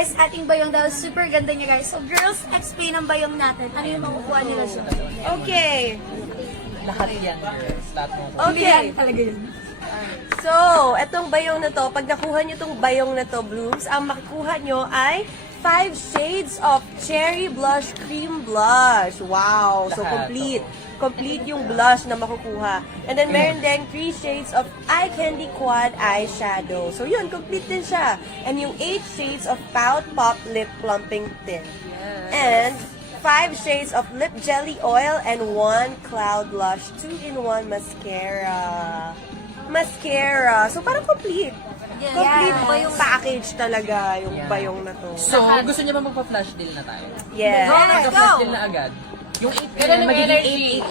guys, ating bayong dahil super ganda niya guys. So girls, explain ang bayong natin. Ano yung makukuha nila siya? Okay. Lahat yan, girls. Lahat mo. Okay. Talaga yun. So, etong bayong na to, pag nakuha nyo tong bayong na to, Blooms, ang makikuha nyo ay 5 shades of Cherry Blush Cream Blush. Wow! So, Lahat, complete. Complete yung blush na makukuha. And then, meron din 3 shades of Eye Candy Quad Eyeshadow. So, yun, complete din siya. And yung 8 shades of Pout Pop Lip Plumping Tint. And 5 shades of Lip Jelly Oil and 1 Cloud Blush 2-in-1 Mascara. So, parang complete. Complete ba yung package talaga, yung bayong na to. So, gusto niyo ba magpa-flash deal na tayo? Yes. Magpa-flash deal na agad. Yung 8 na magiging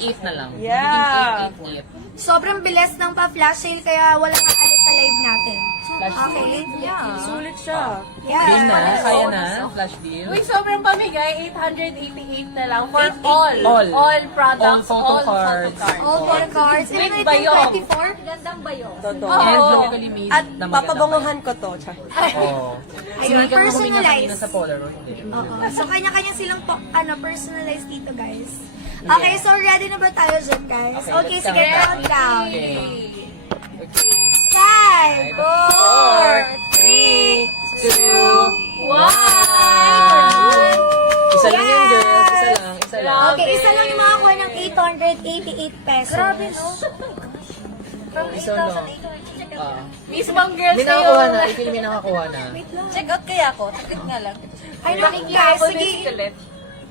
888 na lang. Yeah. Magiging 888. Sobrang bilis ng pa-flash sale kaya walang aalis sa live natin. Okay. Sulit siya. Deal na? Yeah. Kaya na? Flash deal? Uy, sobrang pamigay. 888 na lang for All. all products, All photo all cards. photo cards. All four cards. With Ano ito, bayong. 24? Gandang bayo. Totoo. And Oo. locally made At na maganda papabanguhan ko to. Char. Oo. Ayun, Sikat mo huminga personalized. kanina sa Polaroid. Oo. So, kanya-kanya silang personalized dito, guys. Okay, so ready na ba tayo dyan, guys? Okay, let's sige, count countdown. Okay. 5, 4, 3, 2, 1. Isa lang yan, girls. Isa lang. Isa lang. Okay, isa lang yung makakuha ng 888 pesos. Grabe, no? Isa lang. Mismong girls May kayo. nakakuha na. I-feel may nakakuha na. Check out kaya ako. Tikit nga lang. Ay, naku, guys, Ako sige. ulit.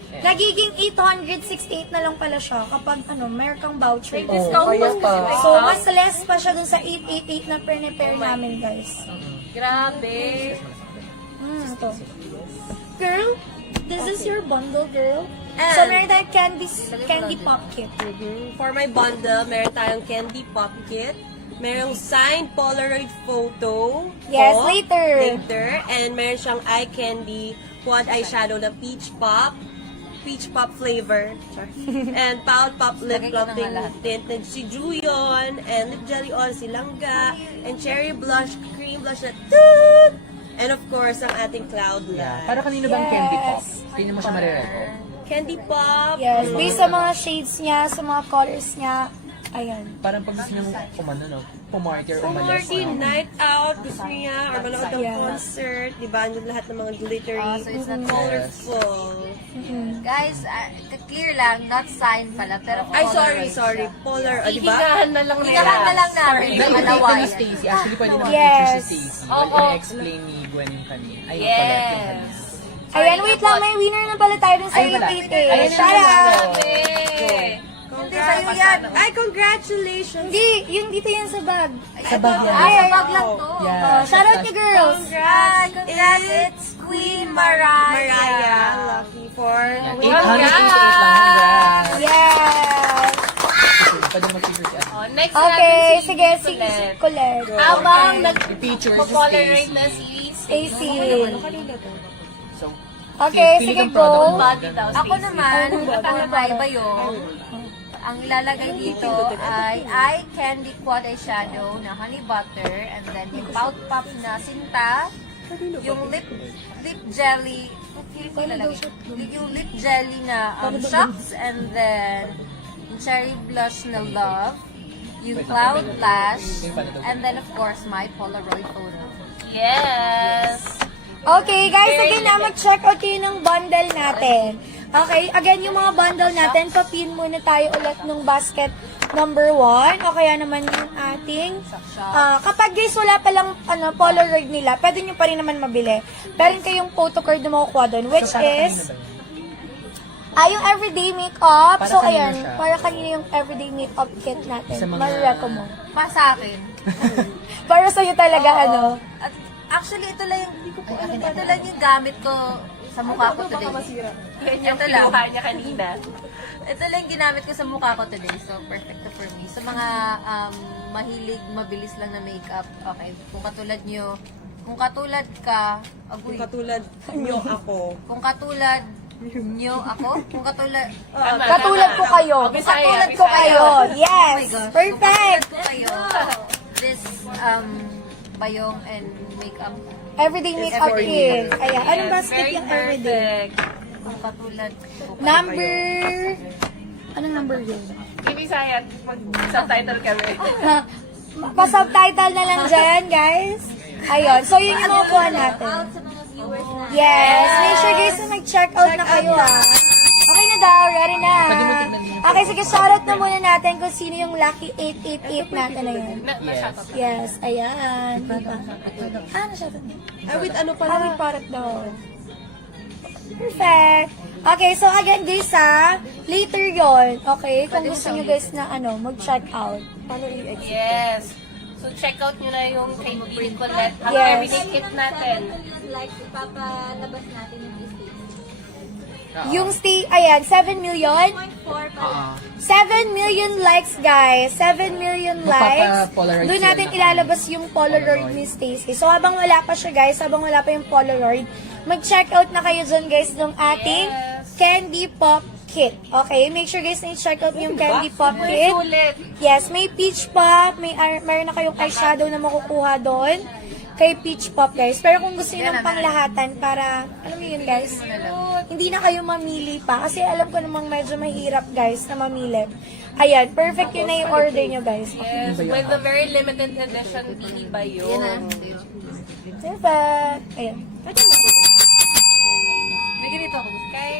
Nagiging 868 na lang pala siya kapag meron kang voucher. Discount kaya pa. pa. So, mas less pa siya dun sa 888 na prepare namin, guys. Grabe. Ito. Girl, this is your bundle, girl. And- So, meron tayong candy pop kit. For my bundle, meron tayong candy pop kit. Merong signed Polaroid photo. Yes, ko, later. And meron siyang eye candy quad eyeshadow na peach pop flavor. And Pout Pop Lip Lagay ko na nga Plumping lahat. Tint. And si Juyon. And Lip Jelly Oil, si Langga. And Cherry Blush, Cream Blush na toot! And of course, ang ating Cloud Yeah. Light. Para kanino bang Yes. candy pop? Hindi mo siya marireto. Candy Pop. Yes, based sa mga shades niya, sa mga colors niya. Ayan. Parang pag gusto niyong pumarty or umalis. Party, night out, gusto niya, or manood ng Yeah. concert, di ba? Andun lahat ng mga glittery, So it's not colorful. Guys, clear lang, not sign pala. Pero Ay, Polaroid sorry. siya. Polar, di ba? Higahan na lang nila. Higahan na lang namin. Na-irritate ko ni Alawayan. Stacy. Actually, pwede naman Yes. picture si Stacy. Oo. I-explain ni Gwen kanina. Ay, Yes. pala yung kanina. Ayan, wait lang, may winner na pala tayo dun sa Ayun pala. 888. Ayun Shout na out! Grabe. Hindi sa'yo yan. Ay, congratulations. Hindi, yung dito yan sa bag. Sa bag yan. Ay, ay, Bag lang to. Yeah. Shout out niyo, girls! Hi, congrats, it's Queen Mariah. Mariah, lucky for... Yan, 888 lang. Congrats. Yes! Pwede mag-figure si Ate. Oh, next Okay, natin sige, si Colette. Colette. Habang I-feature si nag-Polaroid na Stacy. si Stacy. So, Okay, pili sige, kang product go. mo. body daw. Ako Stacy. naman, kakaiba yun. Ang ilalagay dito ay eye candy quad eyeshadow na honey butter, and then yung Pout Pop na sinta, yung lip jelly, yung lip jelly na shocks, and then yung cherry blush na love, yung cloud lash, and then of course my Polaroid photo. Yes! Okay, guys, again na, mag-check out kayo ng bundle natin. Okay, again, yung mga bundle natin, papin muna tayo ulit ng basket number 1. O kaya naman yung ating, kapag guys, wala palang Polaroid nila, pwede nyo pa rin naman mabili. Meron kayong photo card na makukuha doon, which So, para is, kanino ba yun? yung everyday makeup. Para So, kanino ayan, siya? para kanina yung everyday makeup kit natin. Sa mga- Marireco mo. Pa sa akin. Para sa'yo talaga, ano. At actually, ito lang yung gamit ko sa mukha ko today. Ito lang. niya kanina. Ito lang yung ginamit ko sa mukha ko today. So, perfect to for me. Sa mga mahilig, mabilis lang na makeup, okay. Kung katulad nyo, kung katulad ka, agoy. Katulad nyo ako. Kung katulad nyo ako, kung katulad, Katulad ko kayo. Katulad ko kayo. Yes. Oh my gosh. Perfect. Kung katulad ko kayo, this bayong and makeup Everyday makeup for kit. you. Ayan. Anong basket Very yung everyday? perfect. Kung katulad ko. Number... Anong number yun? Give Isayat, mag-subtitle kami. Pa-subtitle na lang dyan, guys. Ayun. So, yun yung makukuha natin. Yes. Make sure guys na mag-check out na kayo, ah. Okay na daw. Ready na. Okay, sige. Shoutout na muna natin kung sino yung lucky 888 natin na yun. Yes. Ayan. Diba? Na-shoutout na. With ano pa With product daw. Perfect. Okay, so again guys later yon. Okay, kung gusto nyo guys na mag-check out. Yes. So, check out nyo na yung kay Billy Colette. Ang Yes. everyday kit natin. Like, ipapalabas natin yung Yung ayan, 7 million. 7 million likes, guys. 7 million likes. Magpapa-Polaroid Doon sila natin na. ilalabas yung Polaroid ni Stacey. So, habang wala pa siya, guys, habang wala pa yung Polaroid, mag-check out na kayo dyan, guys, ng ating Candy Pop Kit. Okay? Make sure, guys, na i-check out yung Candy Pop Kit. Sulit. Yes, may peach pop, mayroon na kayong eyeshadow na makukuha doon kay peach pop, guys. Pero kung gusto niyo ng panglahatan para, alam niyo yun, guys, hindi na kayo mamili pa. Kasi alam ko namang medyo mahirap, guys, na mamili. Ayan, perfect yun na yung order nyo, guys. Yes. With the very limited edition Billy Bayo. Perfect. Ayan. May ganito ako. Kay...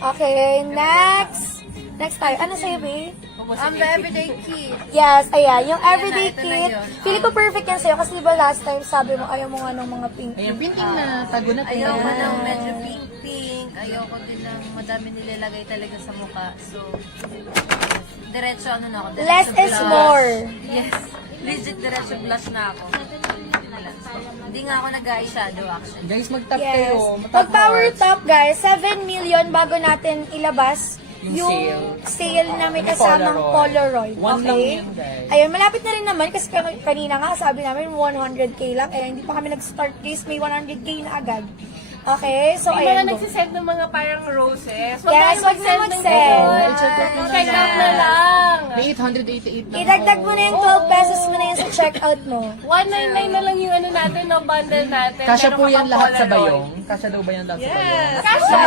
Okay, next. Next tayo. Ano sa'yo, babe? The everyday kit. Yes, ayan. Yung everyday ito na kit. yun. Feeling ko perfect yan sa'yo. Kasi diba last time sabi mo, ayaw mo nga ng mga pink. Ayan, painting na. Tago na Ayaw ko tayo. ng medyo pink-pink. Ayaw ko din ng madami nilalagay talaga sa mukha. So, diretso ano na ako. Diretso Less is blush. more. Yes. Legit diretso blush na ako. Hindi nga ako nag-eyeshadow actually. Guys, mag-tap Yes. kayo. Pag power top, guys, 7 million bago natin ilabas Yung sale na may kasamang Polaroid. One lang Okay? yun, guys. Ayun, malapit na rin naman kasi kanina nga sabi namin 100k lang. Eh, hindi pa kami nag-start guys, may 100k na agad. Okay? So, May ayun. mga nagsisend ng mga parang roses. Yes, tayo wag na mag-send. ganon. Check out na lang. May 888 na. Idagdag mo na yung 12 pesos mo na yun sa checkout mo. 199 na lang yung ano natin, no, bundle natin. Kasya Meron po ka yan pang lahat sa Polaroid. bayong. Kasya daw ba yan lahat sa bayong? Kasya!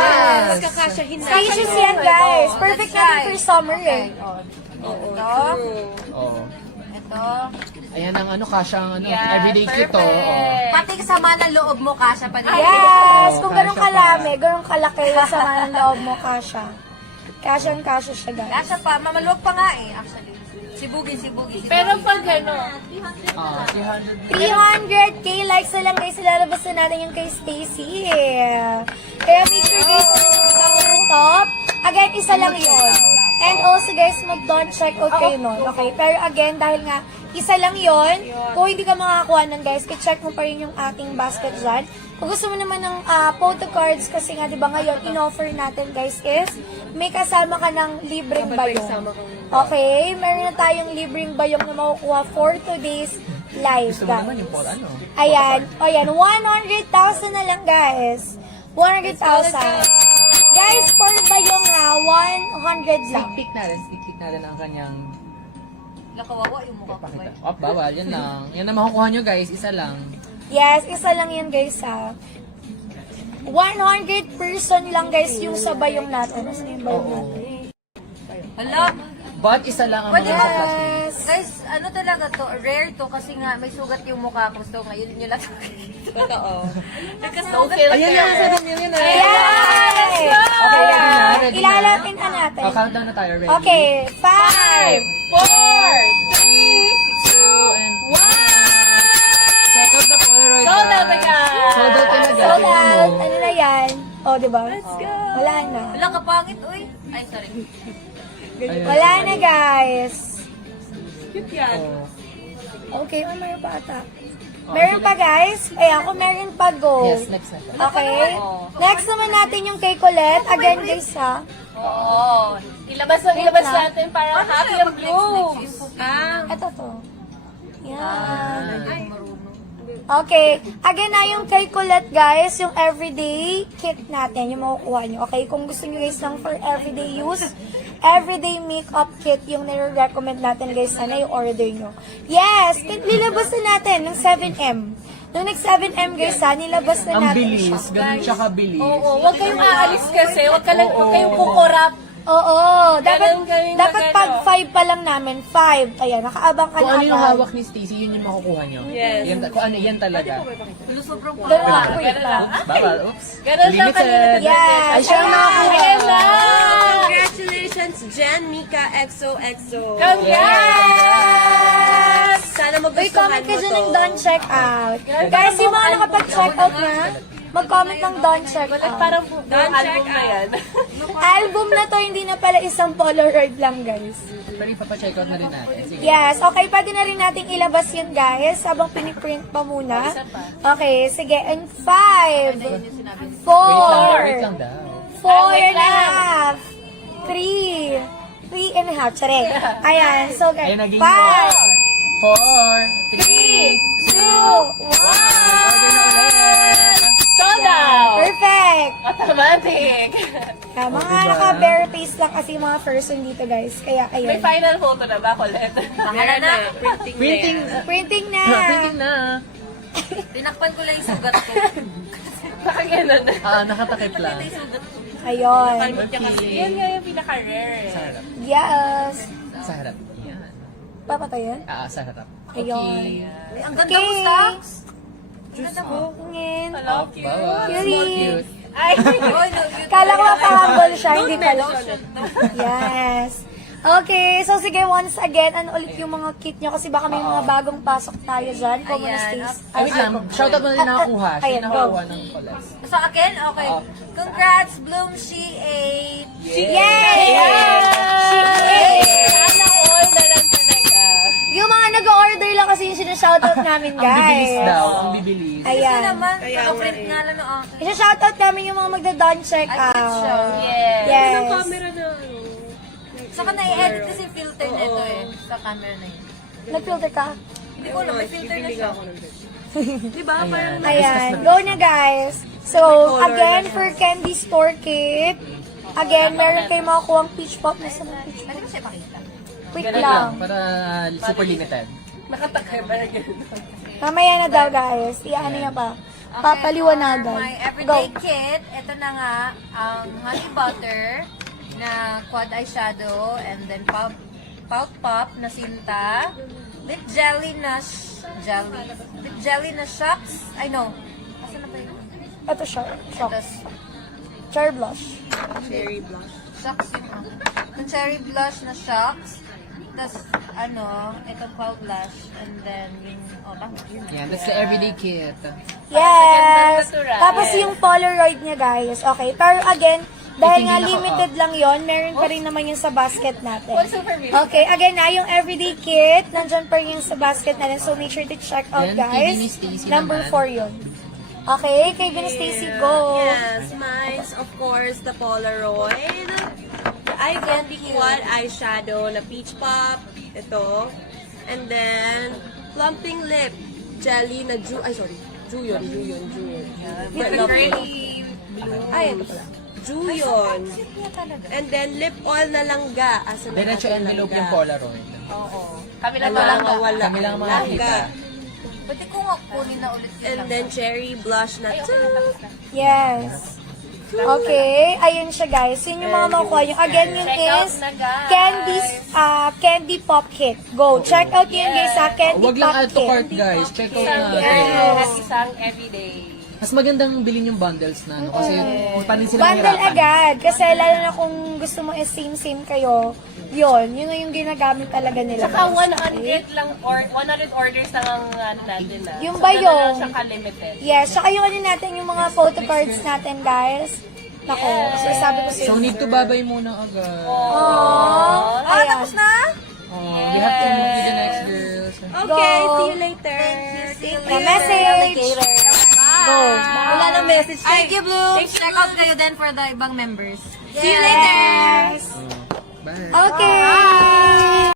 Magkakasyahin na. Spacious yan, guys. Perfect natin for summer eh. Ito. Oo. Ito. Ayan ang kasya ang Yeah, everyday kit to. perfect. Pati kasama ng loob mo, kasha pa din. Yes! Kung kasya ganun pa. kalami, ganun kalaki yung sama ng loob mo, kasha. Kasyang-kasya siya, guys. Kasha pa. Mamaluwag pa nga eh, actually. Sibugi. Pero pag ano, 300. 300k likes na lang guys, ilalabas na natin yung kay Stacey. Kaya make sure guys na power top. Again, isa lang yun. And also guys, mag-don't check out kayo nun. Okay? Pero again, dahil nga, isa lang yun. Kung hindi ka makakakuha nun guys, i-check mo pa rin yung ating basket dyan. Kung gusto mo naman ng photo cards, kasi nga, di ba ngayon, in-offer natin guys is, may kasama ka ng libreng bayong. Okay? Meron na tayong libreng bayong na makukuha for today's live, Gusto mo naman guys. yung Paul, ano? Ayan. O yan, 100,000 na lang, guys. 100,000. Guys, for bayong ha, 100 lang. Sneak peek natin ang kanyang Nakawawa yung mukha ko. pakita. Oh, bawal. Yan lang. Yan ang makukuha nyo guys. Isa lang. Yes, isa lang yan, guys, ha. 100 person lang, guys, yung sa bayong natin. Ano yung bayong natin? Hala. But isa lang ang Pwede ba? mga Yes. Guys, ano talaga to? Rare to kasi nga may sugat yung mukha ko. So ngayon nyo lang. Totoo. no filter. Ayan na, 7 million na. Yes! Okay, Ayan. ready na. Ilalapin ka natin. Oh, countdown na tayo. Ready? Okay, 5, 4, 3, 2, and 1. Check out the Polaroid. Sold out guys. agad. Sold out talaga. Sold Tingnan out. mo. Ano na yan? O, diba? Let's go. Wala na. Wala kapangit, uy. Ay, sorry. Ayun. Wala na, guys. Cute yan. Oh. Okay, meron pa ata. Meron pa, guys. Ayan, kung meron pa, go. Yes, next na. Okay? Next naman natin yung kay Colette. Again, guys, ha? Oo. Ilabas natin para happy ang blue. Ito to. Yan. Okay. Again na yung kay Colette, guys, yung everyday kit natin, yung makukuha nyo. Okay? Kung gusto nyo guys lang for everyday use, everyday makeup kit yung nire-recommend natin guys, sana yung order nyo. Yes! Lilabas na natin ng 7M. Nung nag-7M guys nilabas na Ang natin siya. bilis, ganun siya kabilis. Oo, huwag kayong aalis kasi. Huwag kayong kukurap. Oo, dapat Ganun, pag 5 pa lang namin, 5. Ayan, nakaabang ka Kung na ano yung agad. hawak ni Stacy, yun yung makukuha nyo. Yes. Yan, kung ano, yan talaga. Ganun lang, wait lang. Bawal, oops. Ganun lang Limited. Yes. Ay, siya ang nakakuha. Ayan na! Congratulations, Jen, Mika, XOXO. Congrats! Sana Uy, magustuhan comment ka mo dyan to. ng don't check out. Guys, yung mga nakapag-check out na, mag-comment ng don't check out. Parang buong album na yan. Album na to, hindi na pala isang Polaroid lang, guys. Pero ipapacheck out na rin natin. Sige. Yes, okay, pwede na rin natin ilabas yun, guys, habang piniprint pa muna. Okay, sige, and 5, 4, Wait lang daw. 4.5, 3 and a half, tsare. Ayan, so guys, Ayun, naging 5, 4, 3, 2, 1. Sold out! Perfect! Automatic! Mga naka-bare face lang kasi yung mga person dito, guys. Kaya, May ayun. final photo na ba, Colette? Meron na. Printing, Printing. Printing na! Printing na. Tinakpan ko lang yung sugat ko. Nakaganon na. Nakatakip lang. Ayun. Yan nga yung pinaka-rare Sa eh. harap. Yes. Sa harap. Yan. Papatayin? Sa harap. Ayun. Ang ganda mo, Stacks. Diyos ko, ngin. Hello, cute. Bawal. Cutie. Cute. Ay, Oh, no, cute. Kala ko mapahambol siya, hindi pala. Yes. Okay, so sige, once again, ano ulit yung mga kit nyo? Kasi baka may mga bagong pasok tayo dyan. Common Ayan. Stays. Ay, wait lang. Shoutout mo na rin nakakuha. Siya Ayan, yung nakakuha ng collabs. Sa akin? Okay. Congrats, Bloom She8. Yay! sana all na lang talaga. Yung mga nag-order lang kasi yung sinashoutout namin, Ang bibilis guys. daw. Ang bibilis. Kasi Ayan. naman, Kaya naka-print nga nga lang ng akin. Isa-shoutout namin yung mga magda-done check Ay, good siya. out. Yes. Yes. Camera na. Saka na-edit kasi yung filter nito eh. Sa camera na yun. Nag-filter ka? Hindi ko alam, may filter na siya. Diba? Parang Ayan. Go na, guys. So, again, for candy store kit, again, meron kayo makukuha peach pop na sa peach pop. Pwede ko siya pakita. Quick Ganun lang. Para super limited. Nakatakay ba na ganun? Mamaya na daw, guys. Iyaano niya pa. Papaliwanagan. My Go. everyday kit, ito na nga, ang honey butter na quad eyeshadow, and then pout pop na sinta, lip jelly na lip jelly na shocks. I know. Asa na ba yun? Ito siya. Shock. Tapos, Cherry blush. cherry blush. shocks yung yung cherry blush na shocks. Tapos, itong pout blush. And then, yung, yun. Yan, that's the everyday kit. Yes! natural. Tapos yung Polaroid niya, guys. Okay. Pero again, dahil nga limited lang yon, meron pa rin naman yung sa basket natin. Oh, super beautiful. Okay, again na, yung everyday kit, nandyan pa rin yung sa basket natin. So, make sure to check out, Then, guys. kay Vinny Stacy Number naman. 4 yun. Okay, kay Vinny Stacy, go! Yes, mine's of course the Polaroid. The Eye Candy Quad eyeshadow na peach pop. Ito. And then, plumping lip. Jelly na Juyon. Curly. Ay, ito pala. Juyon. And then, lip oil na langga. Asa na Diretso natin envelope langga? yung Polaroid. Oo. Kami lang Wala lang. nga, wala. Kami lang mga Langga. kita. Pwede ko nga kunin na ulit yun And lang. then, cherry blush na Yes. Okay, ayun siya, guys. Yun yung mga makukuha nyo. Again, yun Check out is na, guys. candy pop kit. Go, check out yun, guys, sa candy Huwag lang pop add to kit. cart, guys. Check out Isang natin. at isang everyday. Mas magandang bilhin yung bundles na, no? Kasi kung paano sila Bundle mahirapan. agad. Kasi lalo na kung gusto mo is same-same kayo, yun na yung ginagamit talaga nila. Saka 100 lang 100 orders lang ang natin na. Yung So, ba ganun lang yung- siya ka-limited. Yes, saka yung ano natin, yung mga photo cards natin, guys. Nako, so sabi ko sa'yo. So, need to babay muna agad. Aww. Ayan. Tapos na? We have to move to the next girls. Okay, Go. see you later. The message. Go. Wala nang message. Thank you, Blue. Check out kayo din for the ibang members. See you later. Bye. Okay.